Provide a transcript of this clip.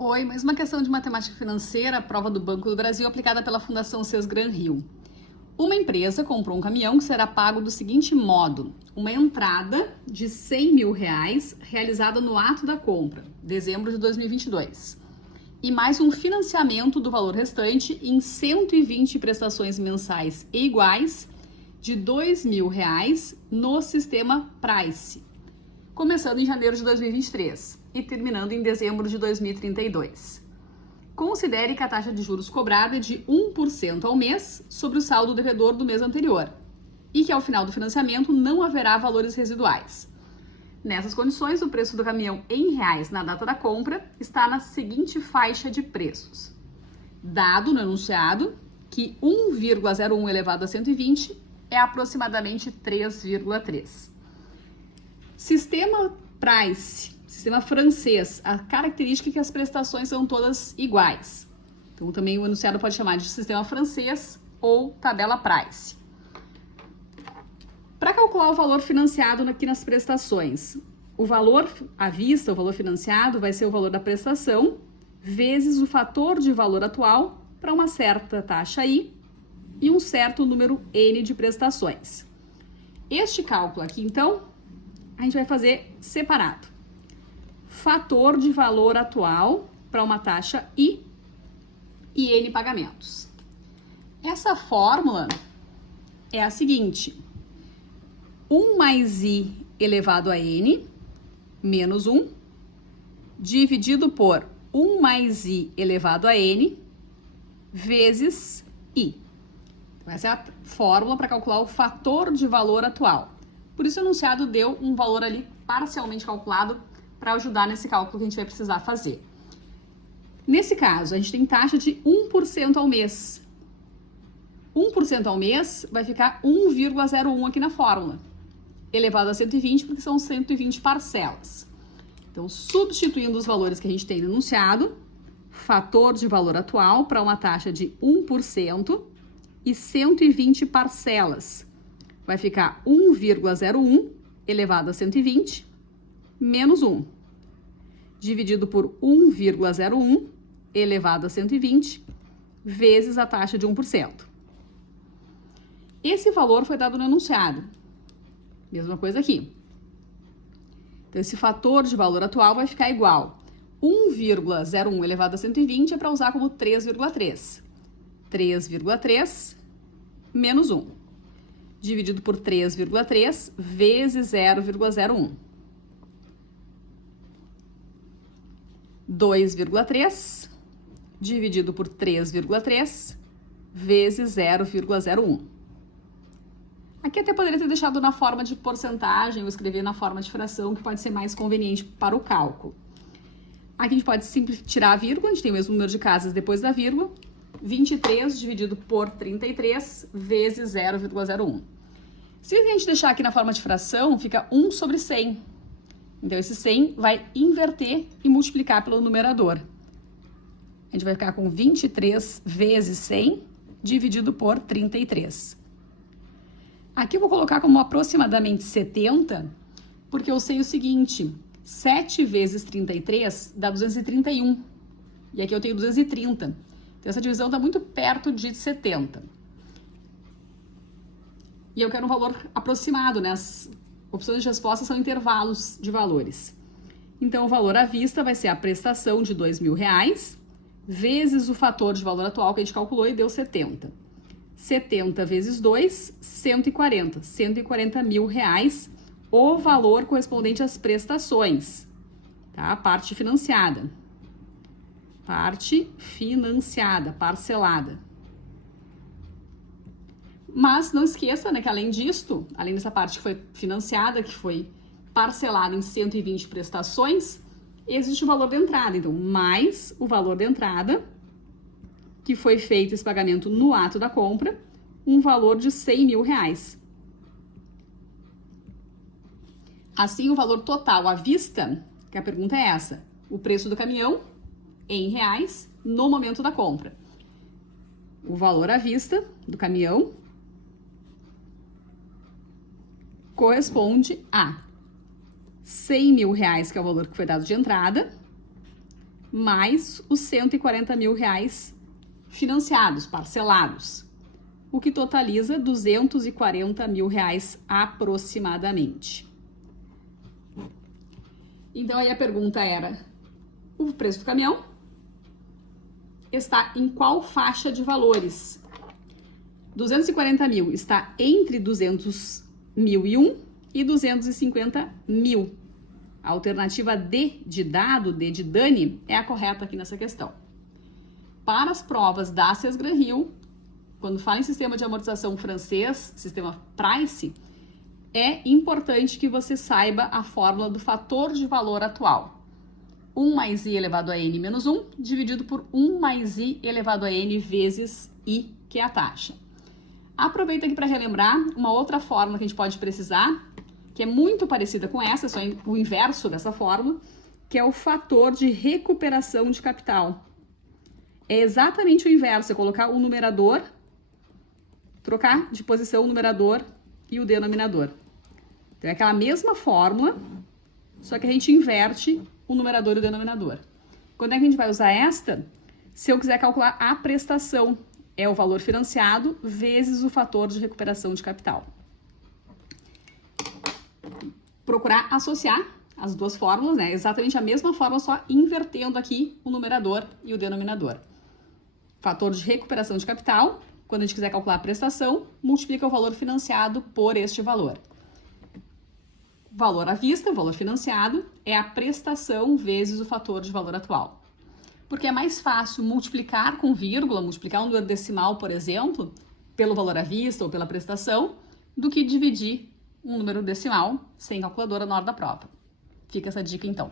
Oi, mais uma questão de matemática financeira, prova do Banco do Brasil, aplicada pela Fundação Sesgran Rio. Uma empresa comprou um caminhão que será pago do seguinte modo: uma entrada de R$100 mil realizada no ato da compra, dezembro de 2022, e mais um financiamento do valor restante em 120 prestações mensais e iguais de R$2 mil no sistema Price, começando em janeiro de 2023 e terminando em dezembro de 2032. Considere que a taxa de juros cobrada é de 1% ao mês sobre o saldo devedor do mês anterior e que ao final do financiamento não haverá valores residuais. Nessas condições, o preço do caminhão em reais na data da compra está na seguinte faixa de preços. Dado no enunciado que 1,01 elevado a 120 é aproximadamente 3,3. Sistema Price, sistema francês, a característica é que as prestações são todas iguais. Então também o enunciado pode chamar de sistema francês ou tabela Price. Para calcular o valor financiado aqui nas prestações, o valor à vista, o valor financiado, vai ser o valor da prestação vezes o fator de valor atual para uma certa taxa I e um certo número N de prestações. Este cálculo aqui, então, a gente vai fazer separado. Fator de valor atual para uma taxa I e N pagamentos. Essa fórmula é a seguinte: 1 mais I elevado a N menos 1 dividido por 1 mais I elevado a N vezes I. Então, essa é a fórmula para calcular o fator de valor atual. Por isso o enunciado deu um valor ali parcialmente calculado para ajudar nesse cálculo que a gente vai precisar fazer. Nesse caso, a gente tem taxa de 1% ao mês. 1% ao mês vai ficar 1,01 aqui na fórmula, elevado a 120, porque são 120 parcelas. Então, substituindo os valores que a gente tem no enunciado, fator de valor atual para uma taxa de 1% e 120 parcelas, vai ficar 1,01 elevado a 120 menos 1, dividido por 1,01 elevado a 120 vezes a taxa de 1%. Esse valor foi dado no enunciado. Mesma coisa aqui. Então, esse fator de valor atual vai ficar igual 1,01 elevado a 120 é para usar como 3,3. 3,3 menos 1, dividido por 3,3 vezes 0,01. 2,3 dividido por 3,3 vezes 0,01. Aqui até poderia ter deixado na forma de porcentagem ou escrever na forma de fração, que pode ser mais conveniente para o cálculo. Aqui a gente pode simplesmente tirar a vírgula, a gente tem o mesmo número de casas depois da vírgula. 23 dividido por 33 vezes 0,01. Se a gente deixar aqui na forma de fração, fica 1 sobre 100. Então, esse 100 vai inverter e multiplicar pelo numerador. A gente vai ficar com 23 vezes 100 dividido por 33. Aqui eu vou colocar como aproximadamente 70, porque eu sei o seguinte: 7 vezes 33 dá 231. E aqui eu tenho 230. Então, essa divisão está muito perto de 70. E eu quero um valor aproximado, né? As opções de resposta são intervalos de valores. Então, o valor à vista vai ser a prestação de R$2 mil vezes o fator de valor atual que a gente calculou e deu 70. 70 vezes 2, 140. 140 mil reais, o valor correspondente às prestações, tá? Parte financiada. Parte financiada, parcelada. Mas não esqueça, né, que além disto, além dessa parte que foi financiada, que foi parcelada em 120 prestações, existe o valor da entrada. Então, mais o valor da entrada, que foi feito esse pagamento no ato da compra, um valor de R$100 mil. Assim, o valor total à vista, que a pergunta é essa: o preço do caminhão em reais no momento da compra. O valor à vista do caminhão corresponde a R$100 mil, que é o valor que foi dado de entrada, mais os R$140 mil financiados, parcelados, o que totaliza R$240 mil aproximadamente. Então aí a pergunta era, o preço do caminhão está em qual faixa de valores? 240 mil está entre 200.001 e 250 mil. A alternativa D de dado, D de Dani, é a correta aqui nessa questão. Para as provas da Sesgran-Rio, quando fala em sistema de amortização francês, sistema Price, é importante que você saiba a fórmula do fator de valor atual. 1 mais i elevado a n menos 1, dividido por 1 mais i elevado a n vezes i, que é a taxa. Aproveita aqui para relembrar uma outra fórmula que a gente pode precisar, que é muito parecida com essa, só o inverso dessa fórmula, que é o fator de recuperação de capital. É exatamente o inverso, é colocar o numerador, trocar de posição o numerador e o denominador. Então é aquela mesma fórmula, só que a gente inverte o numerador e o denominador. Quando é que a gente vai usar esta? Se eu quiser calcular a prestação, é o valor financiado vezes o fator de recuperação de capital. Procurar associar as duas fórmulas, né? Exatamente a mesma fórmula, só invertendo aqui o numerador e o denominador. Fator de recuperação de capital, quando a gente quiser calcular a prestação, multiplica o valor financiado por este valor. Valor à vista, o valor financiado, é a prestação vezes o fator de valor atual. Porque é mais fácil multiplicar com vírgula, multiplicar um número decimal, por exemplo, pelo valor à vista ou pela prestação, do que dividir um número decimal sem calculadora na hora da prova. Fica essa dica então.